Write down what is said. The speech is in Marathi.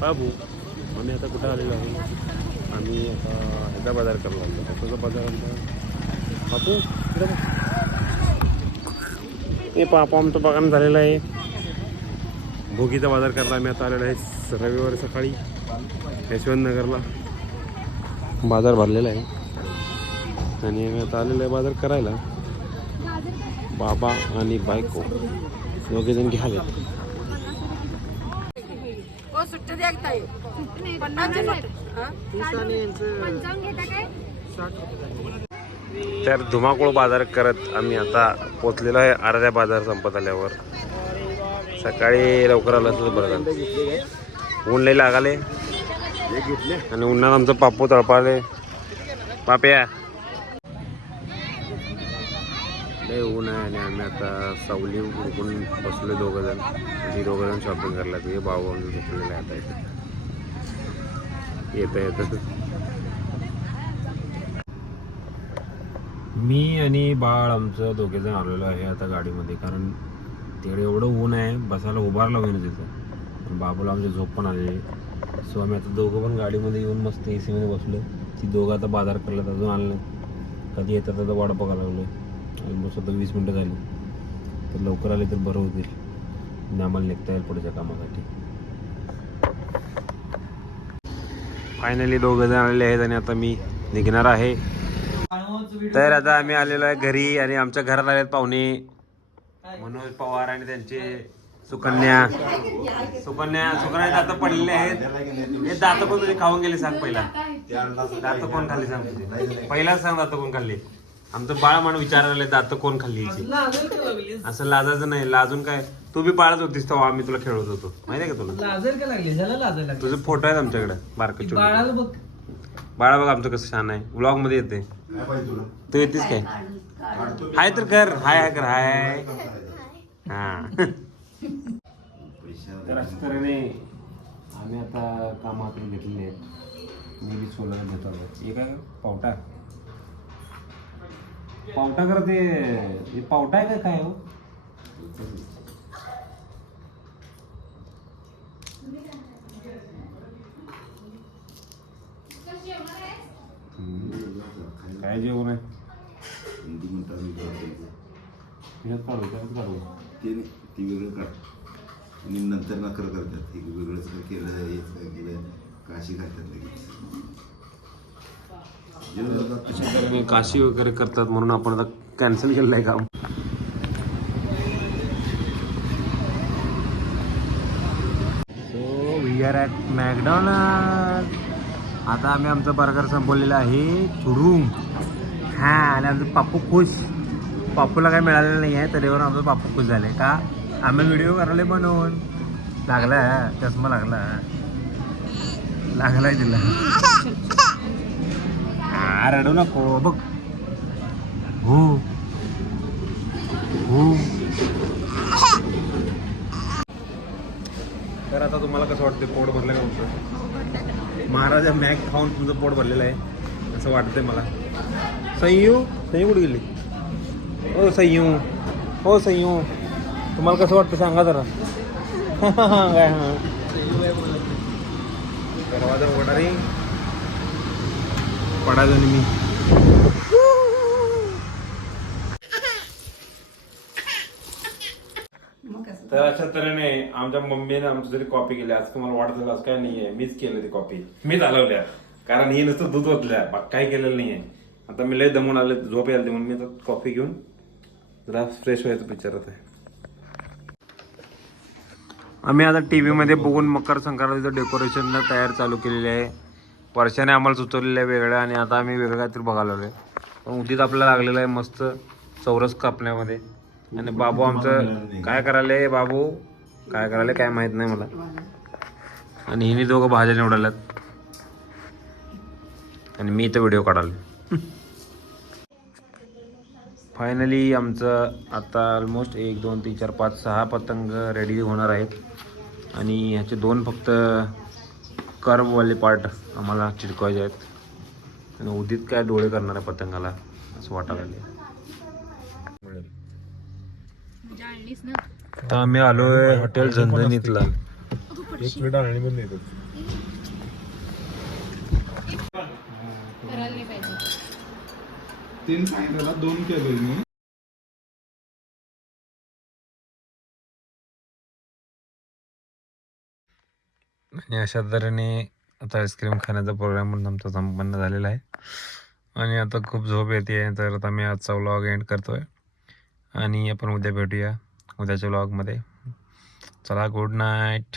बाबू आम्ही आता कुठं आलेलो आहे. आम्ही आता ह्याचा बाजार करलो आमचा कशाचा बाजार आमचा बापू हे पापा आमचं बघायला झालेलं आहे. भोगीचा बाजार करायला आम्ही आता आलेलो आहे रविवारी सकाळी यशवंतनगरला. बाजार भरलेला आहे आणि आम्ही आता आलेलो आहे बाजार करायला. बाबा आणि बायको दोघेजण घ्यावे. तर धुमाकूळ बाजार करत आम्ही आता पोचलेलो आहे. अर्ध्या बाजार संपत आल्यावर सकाळी लवकर आलं असं बरं झालं. ऊन लई लागाले आणि उन्हात आमचं पापू तळपाले. पाप्या लय ऊन आहे आणि आम्ही आता सावली उडकून बसलो दोघंजण. ती दोघंजण शॉपिंग करायला ते भाऊ आम्ही झोपलेले आता येतं मी आणि बाळ आमचं दोघेजण आलेलो आहे आता गाडीमध्ये. कारण तिकडे एवढं ऊन आहे बसायला उभारला होईन तिथं. बाबूला आमची झोप पण आलेली. सो आम्ही आता दोघं पण गाडीमध्ये येऊन मस्त AC मध्ये बसलो. ती दोघं आता बाजार करल्यात अजून आलं नाही. कधी येतात आता वाट बघायला लागलो. ऑलमोस्ट आता 20 मिनटं झाली. तर लवकर आले तर बरं होतील आणि आम्हाला निघता येईल पुढच्या कामासाठी. फायनली दोघं जण आलेले आहेत आणि आता मी निघणार आहे. तर आता आम्ही आलेलो आहे घरी आणि आमच्या घरात आलेत पाहुणे मनोज पवार आणि त्यांचे सुकन्या दात पडलेले आहेत. हे दात पण तुझे खाऊन गेले सांग. पहिला दात कोण खाल्ली सांग. तुझे पहिलाच सांग दात कोण खाल्ली. आमचं बाळ म्हणून विचारायला दात कोण खाल्ली याची. असं लाजायचं नाही. लाजून काय तू बी बाळच होतीस तेव्हा आम्ही तुला खेळवत होतो माहिती आहे का तुला. तुझे फोटो आहेत आमच्याकडे बारकाचे. बाळा बघ आमचं कसं छान आहे. ब्लॉग मध्ये येते. तू येतेस काय. हाय तर कर. हाय कर. हाय हा. तर अशा तऱ्हेने आम्ही आता कामातून घेतलेले आहेत. मी बी सोलायला घेतो. हे काय पावटा करते. पावटा आहे का काय हो. काय जेवण आहे. काढू ते वेगळं काढ आणि नंतर नकर करतात. हे वेगळंच केलं केलं काशी घालतात लगेच. काशी वगैरे करतात म्हणून आपण आता कॅन्सल केलेलं आहे काम. So we are at McDonald. आता आम्ही आमचं बर्गर संपवलेलं आहे. चुरून हा आणि आमचं पापू खुश. पापूला काय मिळालेलं नाही आहे तरीवर आमचं पापू खुश झाले का आम्ही व्हिडिओ करायला म्हणून. लागला चष्मा लागलाय तिला. हा रडू नको बघ. हो तर आता तुम्हाला कसं वाटतं पोट भरलं का तुमचं. महाराजा मॅक खाऊन तुमचं पोट भरलेलं आहे असं वाटतंय मला. सय्यू कुठे गेली. हो सय्यू तुम्हाला कसं वाटतं सांगा जरा. काय हां दरवाजा उघडा रे. पडायचं मी. तर अशा तऱ्हेने आमच्या मम्मीने आमची जरी कॉपी केली. आज तुम्हाला वाटत आज काय नाहीये. मीच केलं ती कॉपी. मी चालवल्या कारण ही नुसतं दूध ओतल्या काही केलेलं नाहीये. आता मी लय दमून आले झोप यायला म्हणून मी आता कॉफी घेऊन जरा फ्रेश व्हायचं विचारत आहे. आम्ही आता TV मध्ये बघून मकर संक्रांतीचं डेकोरेशन तयार चालू केलेले आहे. वर्षाने आम्हाला सुचवलेलं आहे वेगळं आणि आता आम्ही वेगळं काहीतरी बघायला आलोय. पण उद्याच आपल्याला लागलेलं आहे मस्त चौरस कापण्यामध्ये. आणि बाबू आमचं काय करायले. बाबू काय करायले काय माहित नाही मला. आणि हिने दोघं भाज्या निवडाल्यात आणि मी इथं व्हिडिओ काढालो. फायनली आमचं आता ऑलमोस्ट 1 2 3 4 5 6 पतंग रेडी होणार आहेत. आणि ह्याचे 2 फक्त कर्ववाले पार्ट आम्हाला चिटकवायचे आहेत. आणि उदित काय डोळे करणार आहे पतंगाला असं वाटायला लागले. आता आम्ही आलोय हॉटेल झणझणीतला. एक प्लेट आणि पण देतात. करायला नाही पाहिजे. 3 सांगितलं 2 केले मी. आणि अशा तऱ्हेने आता आईस्क्रीम खाण्याचा प्रोग्राम पण आमचा संपन्न झालेला आहे. आणि आता खूप झोप येते आहे, तर आता मी आजचा व्लॉग एंड करतोय आणि आपण उद्या भेटूया उद्याच्या व्लॉगमध्ये. चला, गुड नाईट.